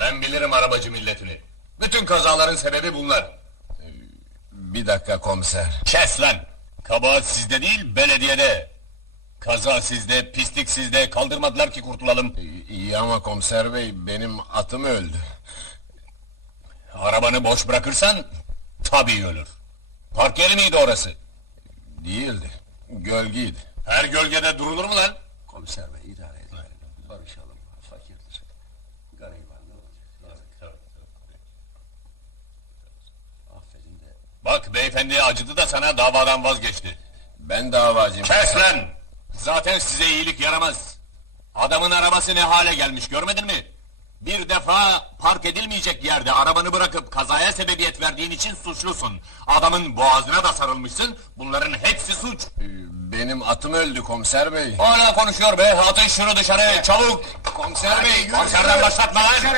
Ben bilirim arabacı milletini. Bütün kazaların sebebi bunlar. Bir dakika komiser. Kes lan! Kabahat sizde değil, belediyede. Kaza sizde, pislik sizde, kaldırmadılar ki kurtulalım. İyi ama komiser bey benim atım öldü. Arabanı boş bırakırsan, tabii ölür. Park yeri miydi orası? Değildi. Gölgeydi. Her gölgede durulur mu lan? Komiser bey idare edin. Barışalım. Bak beyefendi acıdı da sana davadan vazgeçti. Ben davacıyım. Kes lan! Zaten size iyilik yaramaz. Adamın arabası ne hale gelmiş görmedin mi? Bir defa park edilmeyecek yerde arabanı bırakıp kazaya sebebiyet verdiğin için suçlusun. Adamın boğazına da sarılmışsın. Bunların hepsi suç. Ee, Benim atım öldü komiser bey. Hala konuşuyor be. Atın şunu dışarı çabuk. Komiser bey. Konserden başlatma lan.